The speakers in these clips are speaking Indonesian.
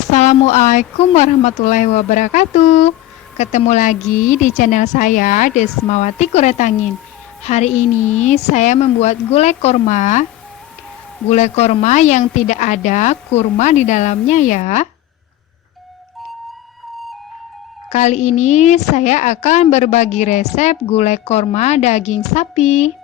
Assalamualaikum warahmatullahi wabarakatuh. Ketemu lagi di channel saya, Desmawati Kuretangin. Hari ini saya membuat gulai korma. Gulai korma yang tidak ada kurma di dalamnya ya. Kali ini saya akan berbagi resep gulai korma daging sapi.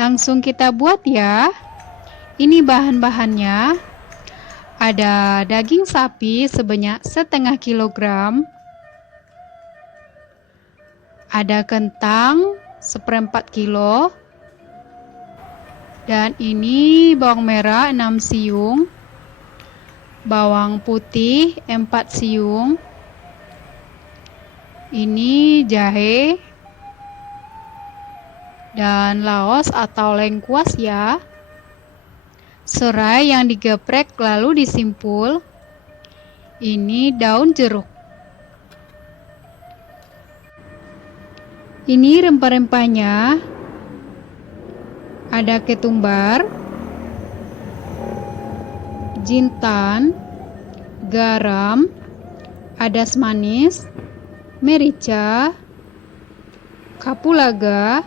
Langsung kita buat ya. Ini bahan-bahannya. Ada daging sapi sebanyak setengah kilogram. Ada kentang seperempat kilo. Dan ini bawang merah 6 siung. Bawang putih 4 siung. Ini jahe dan laos atau lengkuas ya. Serai yang digeprek lalu disimpul. Ini daun jeruk. Ini rempah-rempahnya. Ada ketumbar, jintan, garam, adas manis, merica, kapulaga,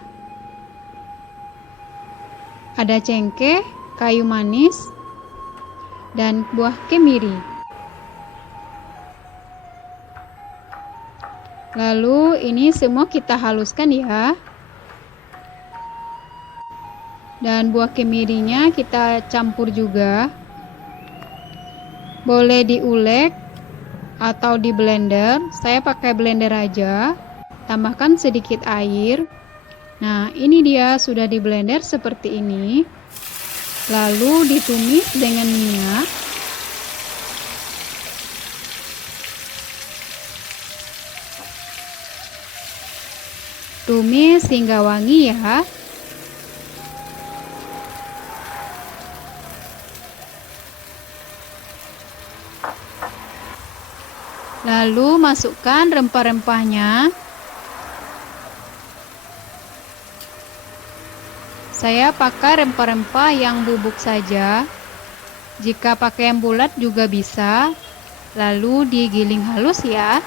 ada cengkeh, kayu manis, dan buah kemiri. Lalu ini semua kita haluskan ya. Dan buah kemirinya kita campur juga. Boleh diulek atau di blender. Saya pakai blender aja. Tambahkan sedikit air. Nah, ini dia sudah di blender seperti ini. Lalu ditumis dengan minyak. Tumis hingga wangi ya. Lalu masukkan rempah-rempahnya. Saya pakai rempah-rempah yang bubuk saja. Jika pakai yang bulat juga bisa. Lalu digiling halus ya.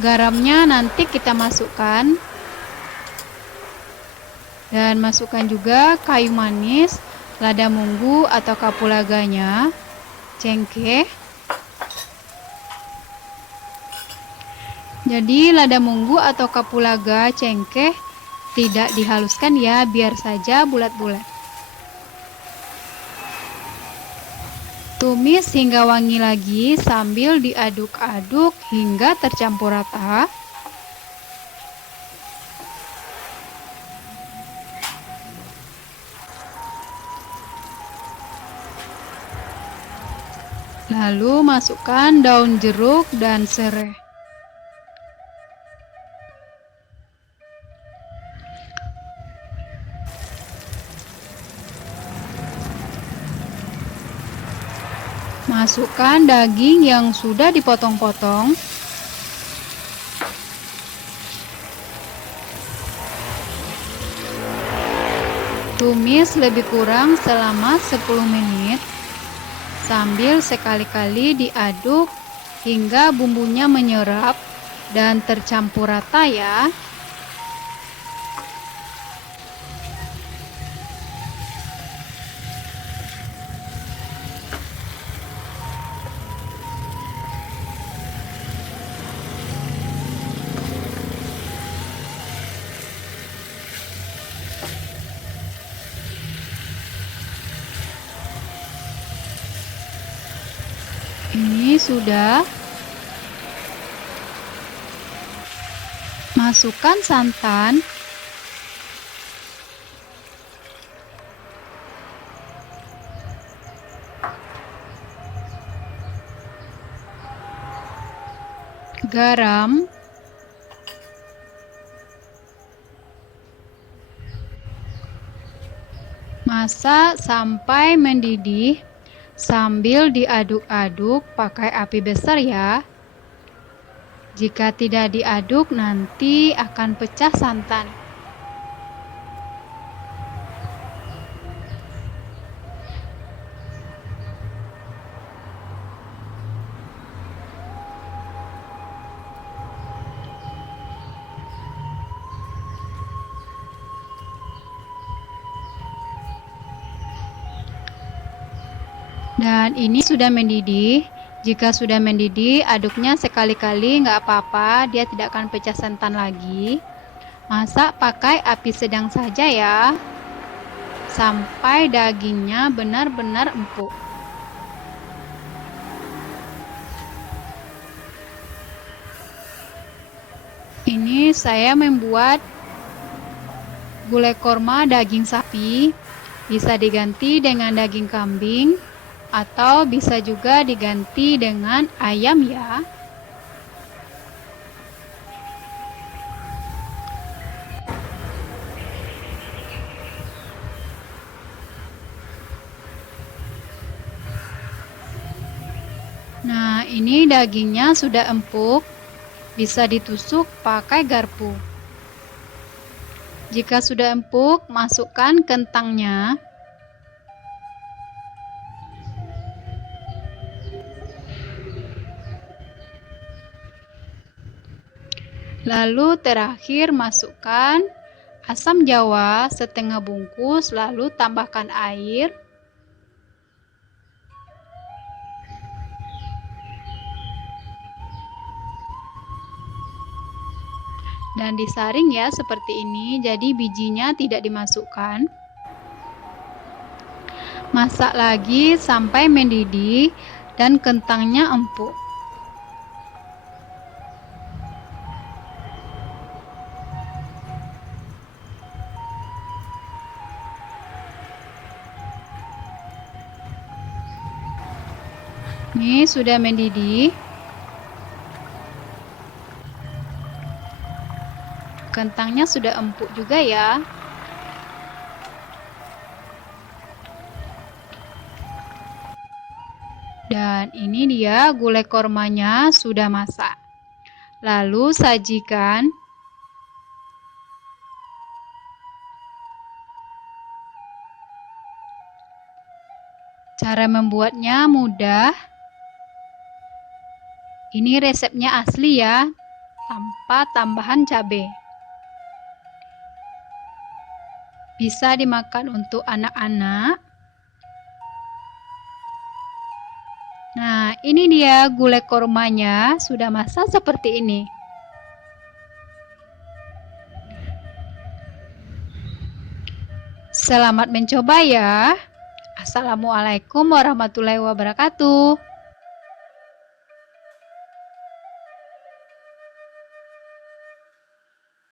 Garamnya nanti kita masukkan. Dan masukkan juga kayu manis, lada munggu atau kapulaganya, cengkeh. Jadi lada munggu atau kapulaga cengkeh tidak dihaluskan ya, biar saja bulat-bulat. Tumis hingga wangi lagi sambil diaduk-aduk hingga tercampur rata. Lalu masukkan daun jeruk dan serai. Masukkan daging yang sudah dipotong-potong. Tumis lebih kurang selama 10 menit. Sambil sekali-kali diaduk hingga bumbunya menyerap dan tercampur rata ya. Ini sudah. Masukkan santan. Garam. Masak sampai mendidih sambil diaduk-aduk pakai api besar ya. Jika tidak diaduk nanti akan pecah santan. Dan ini sudah mendidih. Jika sudah mendidih, aduknya sekali-kali, nggak apa-apa, dia tidak akan pecah santan lagi. Masak pakai api sedang saja ya, sampai dagingnya benar-benar empuk. Ini saya membuat gulai korma daging sapi, bisa diganti dengan daging kambing, atau bisa juga diganti dengan ayam ya. Nah, ini dagingnya sudah empuk, bisa ditusuk pakai garpu. Jika sudah empuk, masukkan kentangnya. Lalu terakhir masukkan asam jawa setengah bungkus, lalu tambahkan air. Dan disaring ya seperti ini, jadi bijinya tidak dimasukkan. Masak lagi sampai mendidih dan kentangnya empuk. Ini sudah mendidih. Kentangnya sudah empuk juga ya. Dan ini dia gulai kormanya sudah masak. Lalu sajikan. Cara membuatnya mudah. Ini resepnya asli ya, tanpa tambahan cabai. Bisa dimakan untuk anak-anak. Nah, ini dia gulai kormanya sudah masak seperti ini. Selamat mencoba ya. Assalamualaikum warahmatullahi wabarakatuh.